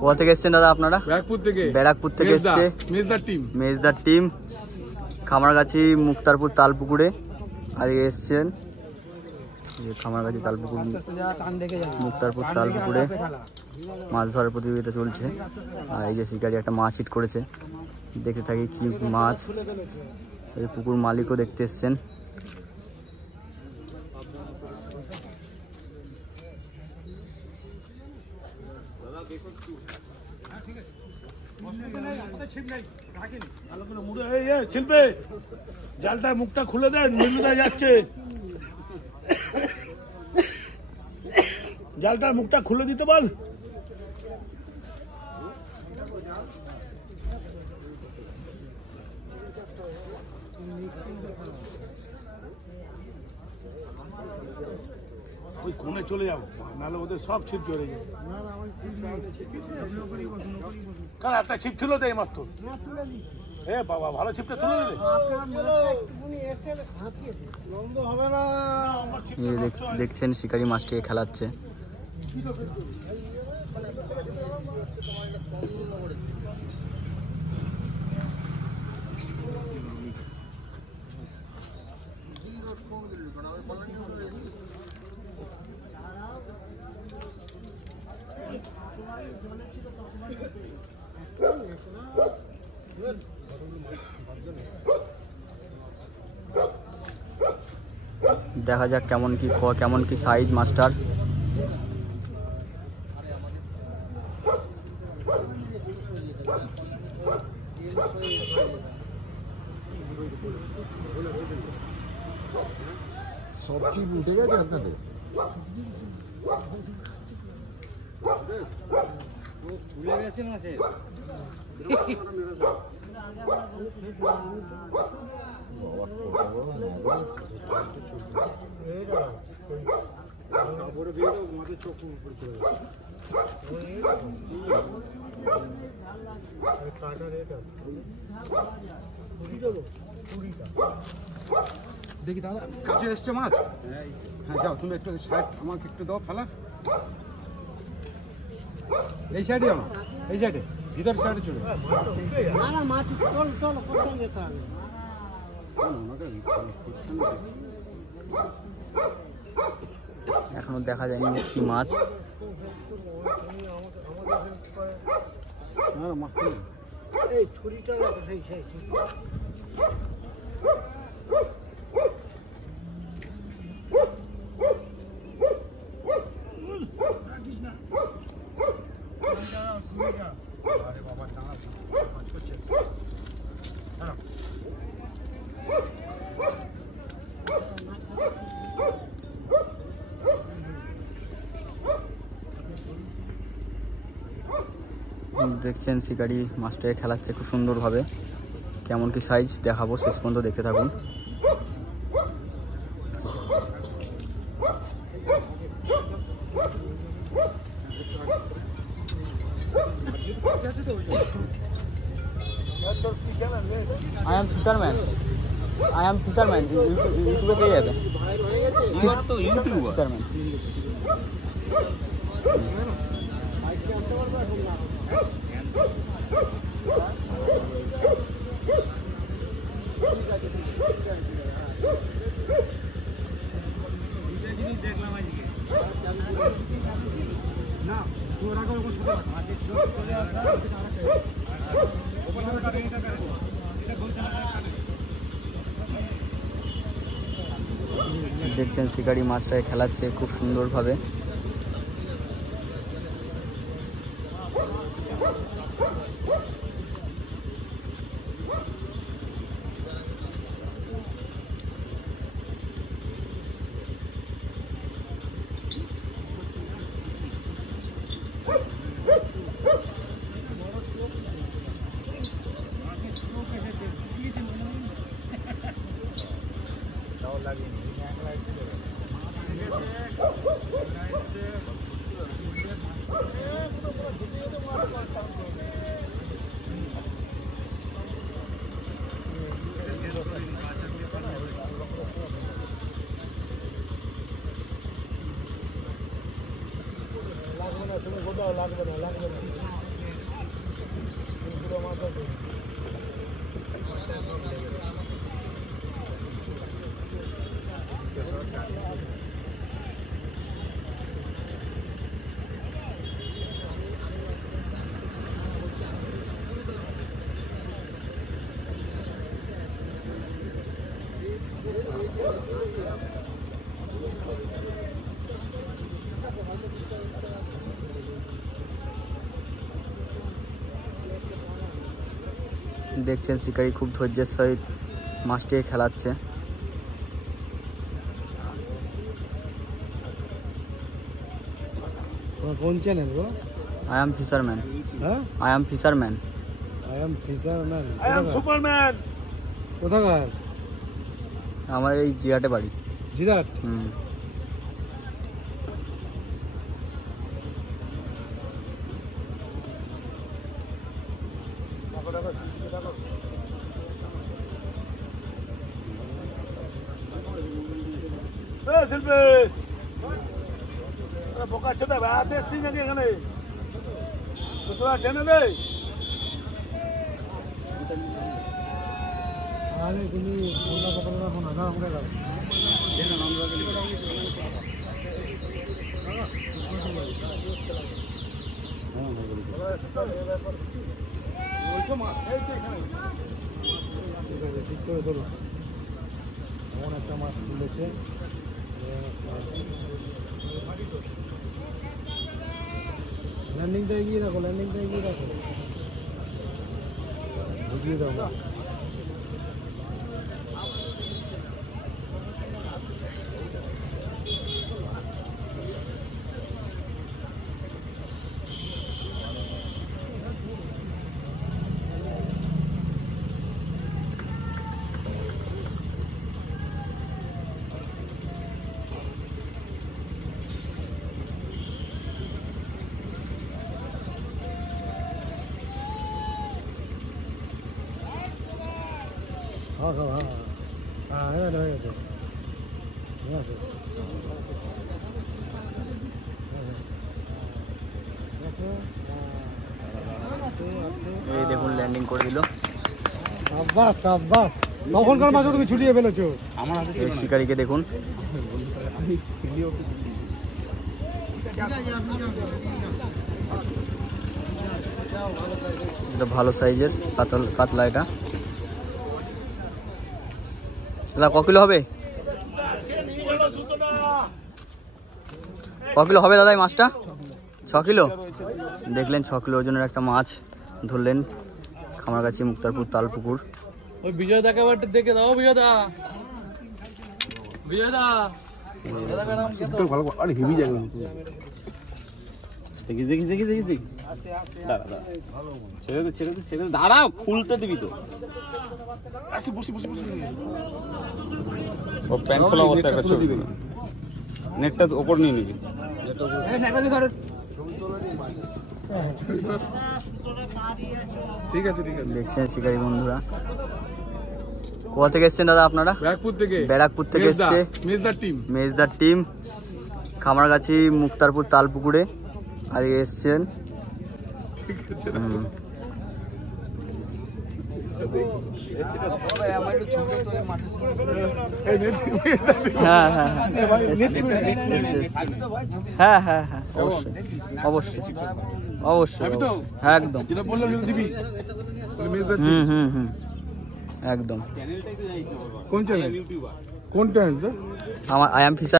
কোথা থেকে এসেছেন দাদা আপনারা? ব্যারাকপুর থেকে এসছে মেজদার টিম খামারগাছি মুক্তারপুর তালপুকুরে আর এসছেন খামারগাছি তালপুকুর মুক্তারপুর তালপুকুরে মাছ ধরার প্রতিযোগিতা চলছে। আর এই যে শিকারি একটা মাছ হিট করেছে, দেখতে থাকি কি মাছ। এই পুকুর মালিকও দেখতে এসছেন। জালটার মুখটা খুলে দেন, মিলুদা যাচ্ছে। জালটার মুখটা খুলে দিতে বল। ওই কোণে চলে যাবো, নাহলে ওদের সব ছিপ চলে যাবে। একটা ছিপ ছিল তো এই মাত্র। এ বাবা, ভালো ছিপটা তুলে দিলে। দেখছেন শিকারি মাছটিকে খেলাচ্ছে। দেখা যাক কেমন কি সাইজ মাছটার। সবজি উঠে গেছে আপনাদের? দেখি দাদা কাছে এসছে মাছ। হ্যাঁ যাও তুমি একটু সাইড আমাকে একটু দাও ফেলা। এই সাইডে আমার এই সাইডে ভিতর সাইডে চলে এখনো দেখা যায়নি কি মাছ। এই ছুরিটা দেখো, সেই দেখছেন শিকারি মাছটাকে খেলাচ্ছে খুব সুন্দরভাবে। কেমন কি সাইজ দেখাবো, শেষ পর্যন্ত দেখতে থাকুন। I am fisherman. ইউটিউবে পেয়ে যাবে। ফিশারম্যান। দেখছেন শিকারি মাছটাকে খেলাচ্ছে খুব সুন্দরভাবে। দেখছেন শিকারী খুব ধৈর্যের সহিত মাছটিকে খেলাচ্ছে। কোন চ্যানেল গো? I am fisherman. হ্যাঁ, I am fisherman. I am fisherman. I am superman. কোথাকার? আমার এই জিরাটে বাড়ি। জিরাট? শিল্পী বোকা ছোটা বেড়াতে এসছি নাকি এখানে? সুতরাং টেনে দেয়। তাহলে তুমি ফোনটা কপালে রাখো না, আমরা রাখো। ঠিক আছে, ঠিক করে ধরো। এমন একটা মাছ তুলেছে, ল্যান্ডিংটা এগিয়ে রাখো, ল্যান্ডিংটা এগিয়ে রাখো, বুঝিয়ে দাও। হ্যাঁ হ্যাঁ হ্যাঁ হ্যাঁ, হয়ে গেছে, ঠিক আছে। এই দেখুন ল্যান্ডিং করে দিল। সাব্বাস সাব্বাস, তখনকার মাছ তুমি ছুটিয়ে ফেলেছো। আমার এই শিকারীকে দেখুন। এটা ভালো সাইজের কাতলা। এটা ক কিলো হবে? ক কিলো হবে দাদা এই মাছটা? 6 কিলো। দেখলেন 6 কিলো ওজনের একটা মাছ ধরলেন খামারগাছি মুক্তারপুর তালপুকুর। ওই বিজয়দাকে আবার দেখে দাও। বিজয়দা, বিজয়দা ভালো। আরে হেভি জায়গা। দাঁড়াও, খুলতে দিবি তো। ও প্যান্ট খোলা অবস্থায় একটা ছবি দিবি, নেটটা ওপর নিয়ে নিবি। ঠিক আছে ঠিক আছে। দেখছেন শিকারী বন্ধুরা। কোথা থেকে এসছেন দাদা আপনারা? ব্যারাকপুর থেকে। ব্যারাকপুর থেকে এসছে মেজদার টিম খামারগাছি মুক্তারপুর তালপুকুরে। আর এসছেন ঠিক আছে। হ্যাঁ হ্যাঁ হ্যাঁ হ্যাঁ হ্যাঁ, অবশ্যই অবশ্যই অবশ্যই, হ্যাঁ একদম। যেটা বললাম দিবি। একদম। কোন চ্যানেল? কোন চ্যানেল? আমার আই এম ফিশার।